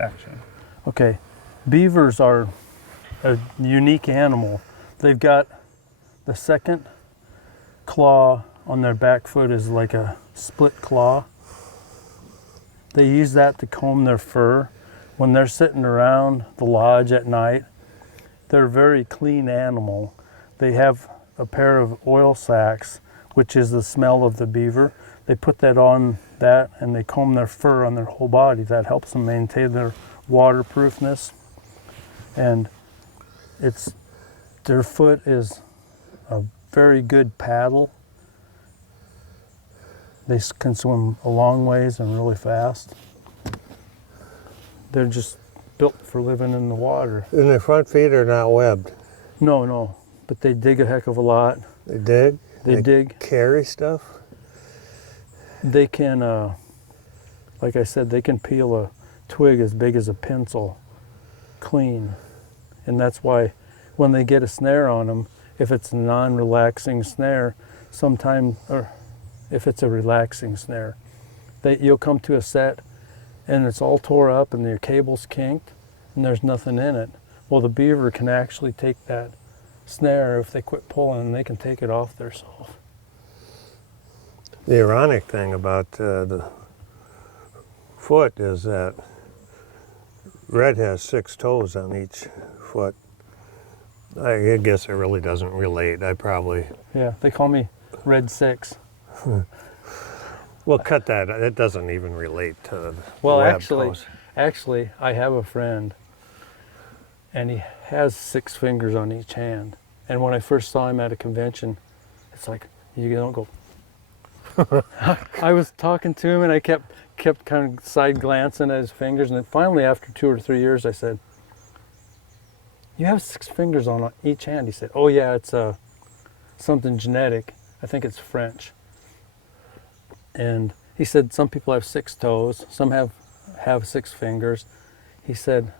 action. Okay, beavers are a unique animal. They've got the second claw on their back foot is like a split claw. They use that to comb their fur. When they're sitting around the lodge at night, they're a very clean animal. They have a pair of oil sacs, which is the smell of the beaver. They put that on that and they comb their fur on their whole body. That helps them maintain their waterproofness. And their foot is a very good paddle. They can swim a long ways and really fast. They're just built for living in the water. And their front feet are not webbed. No, but they dig a heck of a lot. They dig? They dig. Carry stuff? They can, like I said, they can peel a twig as big as a pencil clean. And that's why when they get a snare on them, if it's a non-relaxing snare, or if it's a relaxing snare, you'll come to a set and it's all tore up and your cable's kinked and there's nothing in it. Well, the beaver can actually take that snare. If they quit pulling, and they can take it off themselves. The ironic thing about the foot is that Red has 6 toes on each foot. I guess it really doesn't relate. Yeah, they call me Red 6. Well, cut that. It doesn't even relate to the Well, webbed toes. actually, I have a friend, and he has 6 fingers on each hand. And when I first saw him at a convention, it's like, you don't go. I was talking to him, and I kept kind of side glancing at his fingers, and then finally, after 2 or 3 years, I said, "You have 6 fingers on each hand." He said, "Oh yeah, it's something genetic. I think it's French." And he said some people have 6 toes, some have 6 fingers. He said,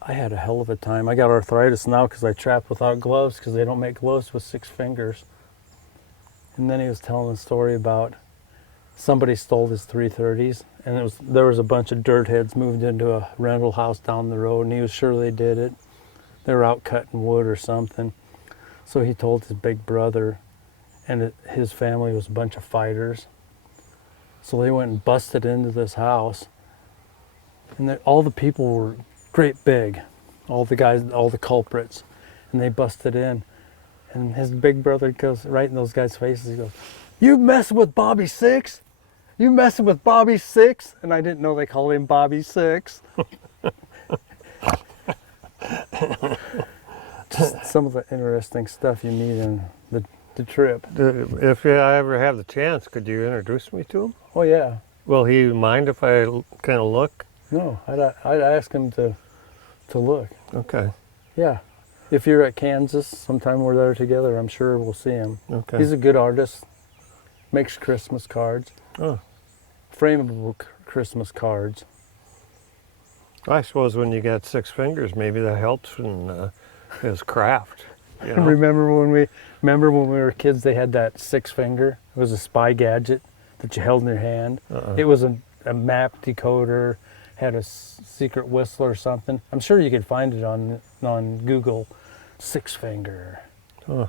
"I had a hell of a time. I got arthritis now because I trapped without gloves because they don't make gloves with 6 fingers." And then he was telling a story about somebody stole his 330s, and there was a bunch of dirt heads moved into a rental house down the road, and he was sure they did it. They were out cutting wood or something. So he told his big brother, and his family was a bunch of fighters. So they went and busted into this house, and all the people were great big, all the guys, all the culprits, and they busted in. And his big brother goes right in those guys' faces. He goes, "You messing with Bobby Six? You messing with Bobby Six?" And I didn't know they called him Bobby Six. Just some of the interesting stuff you meet in the trip. If I ever have the chance, could you introduce me to him? Oh yeah. Will he mind if I kind of look? No, I'd ask him to look. Okay. Yeah. If you're at Kansas, sometime we're there together, I'm sure we'll see him. Okay. He's a good artist. Makes Christmas cards. Oh. Frameable Christmas cards. I suppose when you got 6 fingers, maybe that helps in his craft. You know? Remember when we were kids, they had that 6 finger? It was a spy gadget that you held in your hand. It was a map decoder, had a secret whistle or something. I'm sure you could find it on Google. 6 finger. Huh.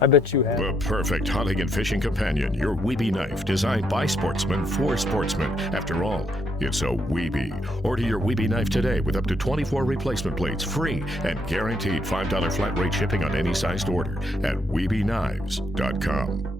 I bet you have. The perfect hunting and fishing companion, your Weeby knife, designed by sportsmen for sportsmen. After all, it's a Weeby. Order your Weeby knife today with up to 24 replacement plates, free and guaranteed $5 flat rate shipping on any sized order at WeebyKnives.com.